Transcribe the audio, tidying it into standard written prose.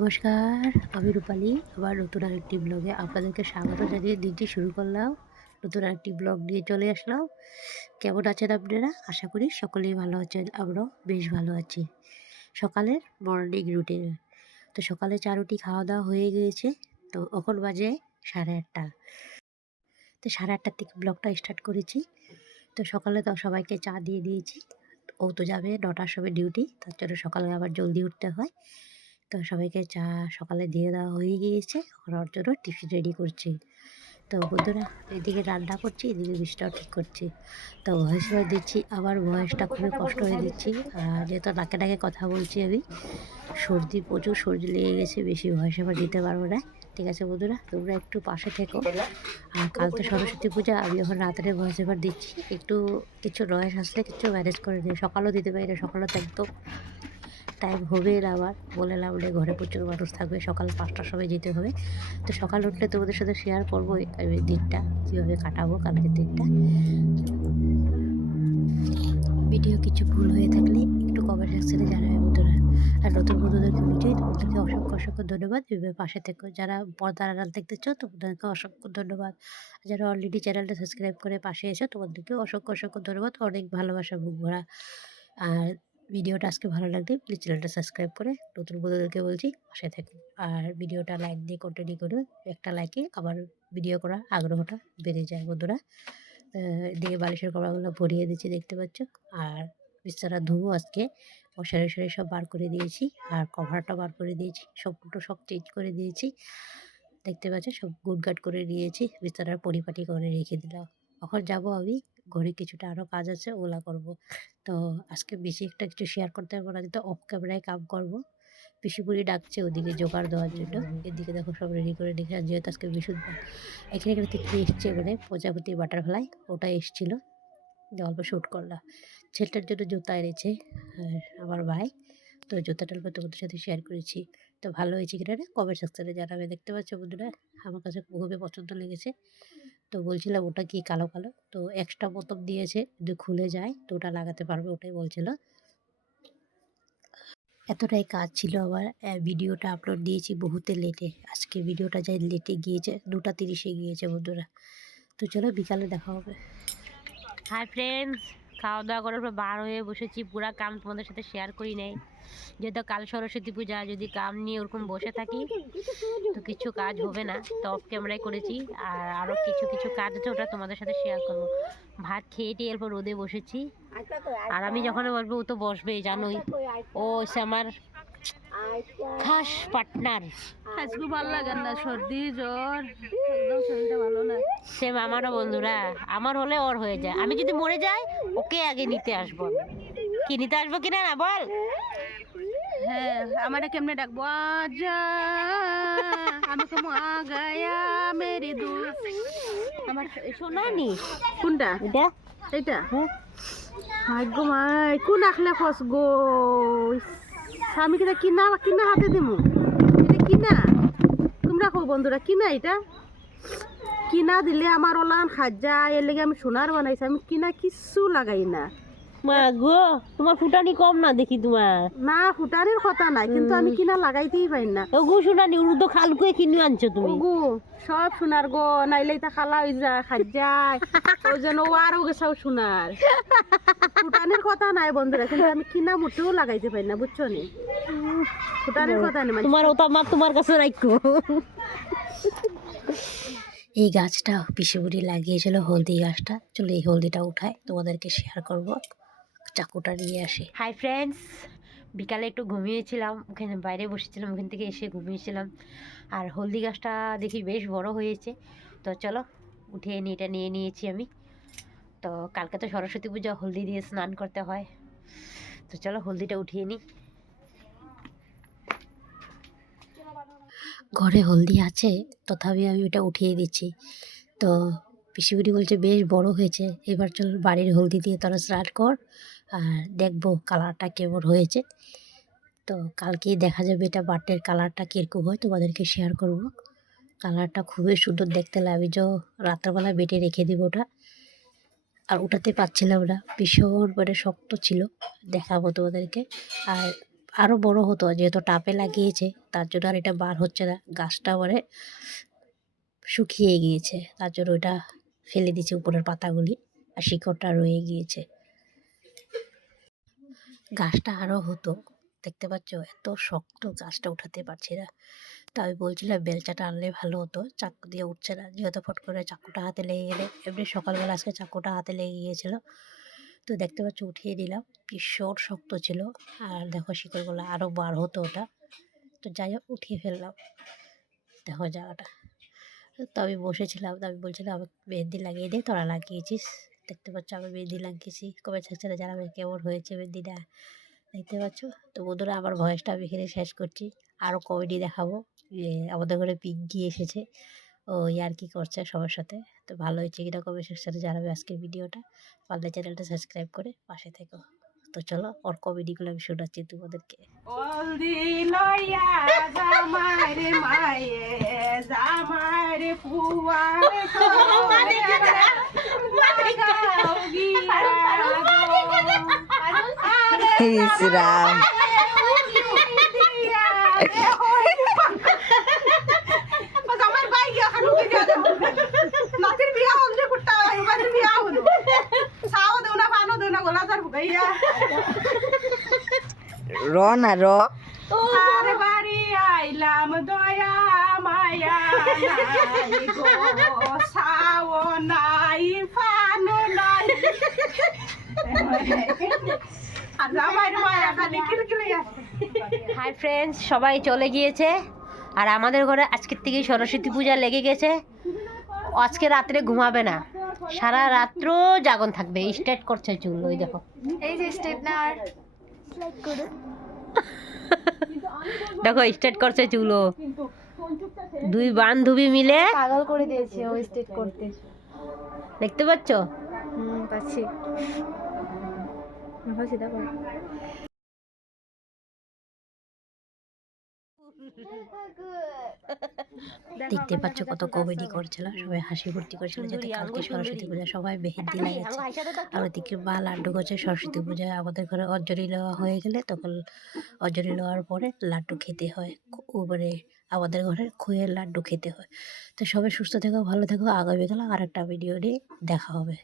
নমস্কার, আমি রূপালী। আবার নতুন আরেকটি ব্লগে আপনাদেরকে স্বাগত জানিয়ে দিনটি শুরু করলাম। নতুন আরেকটি ব্লগ নিয়ে চলে আসলাম। কেমন আছেন আপনারা? আশা করি সকলেই ভালো আছেন। আমরাও বেশ ভালো আছি। সকালের মর্নিং রুটিন। তো সকালে চা রুটি খাওয়া দাওয়া হয়ে গিয়েছে। তো এখন বাজে 8:30। তো 8:30 থেকে ব্লগটা স্টার্ট করেছি। তো সকালে তো সবাইকে চা দিয়ে দিয়েছি। ও তো যাবে 9টার সময় ডিউটি, তার জন্য সকালে আবার জলদি উঠতে হয়। তো সবাইকে চা সকালে দিয়ে দেওয়া হয়ে গিয়েছে। এখন ওর জন্য টিফিন রেডি করছি। তো বন্ধুরা, এদিকে রান্না করছি, এদিকে বৃষ্টিটাও ঠিক করছি। তো ভয়েস ওভার দিচ্ছি, আবার ভয়েসটা খুবই কষ্ট হয়ে দিচ্ছি। যেহেতু নাকে নাকে কথা বলছি আমি, প্রচুর সর্দি লেগে গেছে, বেশি ভয়েস ওভার দিতে পারবো না। ঠিক আছে বন্ধুরা, তোমরা একটু পাশে থেকো। আর কাল তো সরস্বতী পূজা, আমি এখন রাতের ভয়েস ওভার দিচ্ছি। একটু কিছু নয়েস আসলে কিছু ম্যানেজ করে দিই। সকালেও দিতে পারি না, সকালে তো একদম টাইম হবে না। আবার বলে লাভ নেই, ঘরে প্রচুর মানুষ থাকবে, সকাল 5টার সময় যেতে হবে। তো সকাল উঠলে তোমাদের সাথে শেয়ার করবো আমি দিনটা কীভাবে কাটাবো, কালকের দিনটা। ভিডিও কিছু ভুল হয়ে থাকলে একটু কমেন্ট সেকশনে জানাবে বন্ধুরা। আর নতুন বন্ধুদেরকে বুঝিয়ে তোমাদেরকে অসংখ্য অসংখ্য ধন্যবাদ। এভাবে পাশে থেকো। যারা পর্দার আড়াল দেখতেছো তোমাদেরকে অসংখ্য ধন্যবাদ। যারা অলরেডি চ্যানেলটা সাবস্ক্রাইব করে পাশে এসো তোমাদেরকে অসংখ্য অসংখ্য ধন্যবাদ। অনেক ভালোবাসা বুক ভরা। আর ভিডিওটা আজকে ভালো লাগলে প্লিজ চ্যানেলটা সাবস্ক্রাইব করে নতুন বন্ধুদেরকে বলছি পাশে থাকুন। আর ভিডিওটা লাইক দিয়ে কন্টিনিউ করে, একটা লাইকে আবার ভিডিও করার আগ্রহটা বেড়ে যায় বন্ধুরা। দিয়ে বালিশের কভারগুলো ভরিয়ে দিচ্ছি, দেখতে পাচ্ছ। আর বিছানা ধুবো আজকে, মশারি সব বার করে দিয়েছি। আর কভারটা বার করে দিয়েছি, সম্পূর্ণ সব চেঞ্জ করে দিয়েছি। দেখতে পাচ্ছ, সব গুটগাট করে নিয়েছি, বিছানার পরিপাটি করে রেখে দিলাম। এখন যাব আমি ঘরে, কিছুটা আরও কাজ আছে, ওগুলা করব। তো আজকে বেশি একটা কিছু শেয়ার করতে পারবো না, যেহেতু অফ ক্যামেরায় কাম করব। পিসিপুরি ডাকছে ওদিকে জোগাড় দেওয়ার জন্য। এদিকে দেখো সব রেডি করে রেখে, যেহেতু আজকে বৃহস্পতিবার। এখানে একটা তিতলি এসছে, মানে প্রজাপতি বাটারফ্লাই, ওটা এসেছিলো, অল্প শ্যুট করলাম। ছেলেটার জন্য জুতা এনেছে আমার ভাই। তো জুতাটা অল্প তোমাদের সাথে শেয়ার করেছি। তো ভালো হয়েছে কিনা না কমেন্ট সেকশনে জানাবে। দেখতে পাচ্ছ বন্ধুরা, আমার কাছে খুবই পছন্দ লেগেছে। তো বলছিলাম ওটা কি কালো কালো, তো এক্সট্রা বোতাম দিয়েছে, যদি খুলে যায় তো ওটা লাগাতে পারবে, ওটাই বলছিল। এতটাই কাজ ছিল। আবার ভিডিওটা আপলোড দিয়েছি বহুতে লেটে। আজকে ভিডিওটা যাই লেটে গিয়েছে, 2টা 30-এ গিয়েছে বন্ধুরা। তো চলো বিকালে দেখা হবে। হাই ফ্রেন্ডস, খাওয়া দাওয়া করার পর বার হয়ে বসেছি। পুরা কাম তোমাদের সাথে শেয়ার করি নাই, যেহেতু কাল সরস্বতী পূজা। যদি কাম নিয়ে ওরকম বসে থাকি তো কিছু কাজ হবে না। তো অফ ক্যামেরায় করেছি। আর আরও কিছু কিছু কাজ আছে, ওটা তোমাদের সাথে শেয়ার করবো। ভাত খেয়ে টিয়ে এরপর রোদে বসেছি। আর আমি যখন বসবো ও তো বসবেই, জানোই। ও হচ্ছে আমার খাস পার্টনার। আজকে ভালো লাগে না, সর্দি জ্বর, একদম শরীরটা ভালো না। সেম আমারও বন্ধুরা, আমার হলে ওর হয়ে যায়। আমি যদি মরে যাই ওকে আগে নিতে আসবো। কি নিতে আসবো কিনা না বল? হ্যাঁ, আমারে কেমনে ডাকবো? আজা আমি কেমন আগায়া মেরি দুস। আমার শোনা নি কোনটা এটা? এইটা? হ্যাঁ, ভাগ্য মাই কোন আখলে খস গো। আমি কিনা কিনা কিনা হাতে দিমু, এটা কিনা। তোমরা কো বন্ধুরা, কিনা এটা কিনা দিলে আমার ওলান খাজা। এর লেগে আমি সোনার বানাইছি, আমি কিনা কিচ্ছু লাগাই না। মা গো, তোমার ফুটানি কম না দেখি তোমার। না, ফুটানির কথা নাই, কিন্তু আমি কিনা লাগাইতেই পারি না। ওগো শুনানি, উর্দু খালকুয়ে কিনে আনছো তুমি। ওগো সব সোনার গো, নাইলে তা খালা হয়ে যায়, খাজায় ও যেন ও আরো গেছাও সোনার। ফুটানির কথা নাই বন্ধুরা, কিন্তু আমি কিনা মোটেও লাগাইতে পারি না, বুঝছো নি? ফুটানির কথা নেই। তোমার ওটা মা তোমার কাছে রাখো। এই গাছটা পিসিবুড়ি লাগিয়েছিল, হলদি গাছটা। চলো এই হলদিটা উঠায় তোমাদেরকে শেয়ার করব। চাকুটা নিয়ে আসি। হাই ফ্রেন্ডস, বিকালে একটু ঘুমিয়েছিলাম, ওখানে বাইরে বসেছিলাম, ওখান থেকে এসে ঘুমিয়েছিলাম। আর হলদি গাছটা দেখি বেশ বড় হয়েছে। তো চলো উঠে নিয়ে এটা নিয়ে নিয়েছি আমি। তো কালকে তো সরস্বতী পূজা, হলদি দিয়ে স্নান করতে হয়। তো চলো হলদিটা উঠিয়ে নিই। ঘরে হলদি আছে, তথাপি আমি ওটা উঠিয়ে দিচ্ছি। তো পিসিবুড়ি বলছে বেশ বড় হয়েছে, এবার চল বাড়ির হলদি দিয়ে তোরা স্নান কর, আর দেখবো কালারটা কেমন হয়েছে। তো কালকেই দেখা যাবে এটা বাটের কালারটা কীরকম হয়, তোমাদেরকে শেয়ার করব। কালারটা খুবই সুন্দর দেখতে লাগে। আমি রাত্রেবেলা বেটে রেখে দিব ওটা। আর ওটাতে পাচ্ছিলাম না, ভীষণ মানে শক্ত ছিল, দেখাবো তোমাদেরকে। আর আরও বড় হতো, যেহেতু টাপে লাগিয়েছে তার জন্য আর এটা বার হচ্ছে না। গাছটা মানে শুকিয়ে গিয়েছে, তার জন্য ওইটা ফেলে দিয়েছে উপরের পাতাগুলি, আর শিকড়টা রয়ে গিয়েছে। গাছটা আরও হতো, দেখতে পাচ্ছ এত শক্ত, গাছটা উঠাতে পারছি না। তো আমি বলছিলাম বেলচাটা আনলে ভালো হতো, চাকু দিয়ে উঠছে না, যেহেতু ফট করে চাকুটা হাতে লেগে গেলে, এমনি সকালবেলা আজকে চাকুটা হাতে লেগে গিয়েছিল। তো দেখতে পাচ্ছ উঠিয়ে দিলাম, ভীষণ শক্ত ছিল। আর দেখো শিকড়গুলো আরও বার হতো ওটা, তো যাই হোক উঠিয়ে ফেললাম। দেখো জায়গাটা, তো আমি বসেছিলাম, তো আমি বলছিলাম আমি মেহেন্দি লাগিয়ে দিই, তোরা লাগিয়েছিস। দেখতে পাচ্ছ আমি মেহেন্দি লাগিয়েছি, কমেন্ট সেকশনে জানাবে কেমন হয়েছে মেহেন্দিটা। দেখতে পাচ্ছ। তো বন্ধুরা আমার ভয়েসটা আমি এখানে শেষ করছি। আরও কমেডি দেখাবো, যে আমাদের ঘরে পিঙ্কি এসেছে, ও ইয়ার্কি করছে সবার সাথে। তো ভালো হয়েছে কিনা কমেন্ট সেকশনে জানাবে আজকের ভিডিওটা। পারলে চ্যানেলটা সাবস্ক্রাইব করে পাশে থেকো। তো চলো ওর কমেডিগুলো আমি শোনাচ্ছি তোমাদেরকে। অলদি লইয়া জামাইরে মায়ে জামাইরে পুয়ারে ইসরাম জামাই বাই গিয়া খালু গিয়া নাতির বিয়া হল কুট্টা এবার বিয়া হলো সাও দেউনা পানো দেউনা গোলাজার ভুগাইয়া র না র আরে বাড়ি আইলাম দয়া মায়া নাই গো সাও নাই পানো নাই আর জামাইর মায়া খালি কিলকিলে আসে। হাই ফ্রেন্ডস, সবাই চলে গিয়েছে, আর আমাদের ঘরে আজকের থেকেই সরস্বতী পূজা লেগে গেছে। আজকে রাত্রে ঘুমাবে না, সারা রাত্র জাগন থাকবে। স্ট্রেট করছে চুল, ওই দেখো, এই যে স্ট্রেটনার দেখো স্ট্রেট করছে চুলও। দুই বান্ধবী মিলে পাগল করে দিয়েছে ও স্ট্রেট করতে। দেখতে পাচ্ছ। পাচ্ছি মাথা সিধা কর। দেখতে পাচ্ছ কত কমেডি করছিল, সবাই হাসি ফুর্তি করছিল, যাতে কালকে সরস্বতী পূজা সবাই মেহেন্দি লাগিয়েছে। আর ওদিকে মা লাড্ডু করছে। সরস্বতী পূজা আমাদের ঘরে অঞ্জলি নেওয়া হয়ে গেলে তখন অঞ্জলি নেওয়ার পরে লাড্ডু খেতে হয়, মানে আমাদের ঘরে খইয়ের লাড্ডু খেতে হয়। তো সবাই সুস্থ থেকো, ভালো থেকো। আগামীকাল আর একটা ভিডিও নিয়ে দেখা হবে।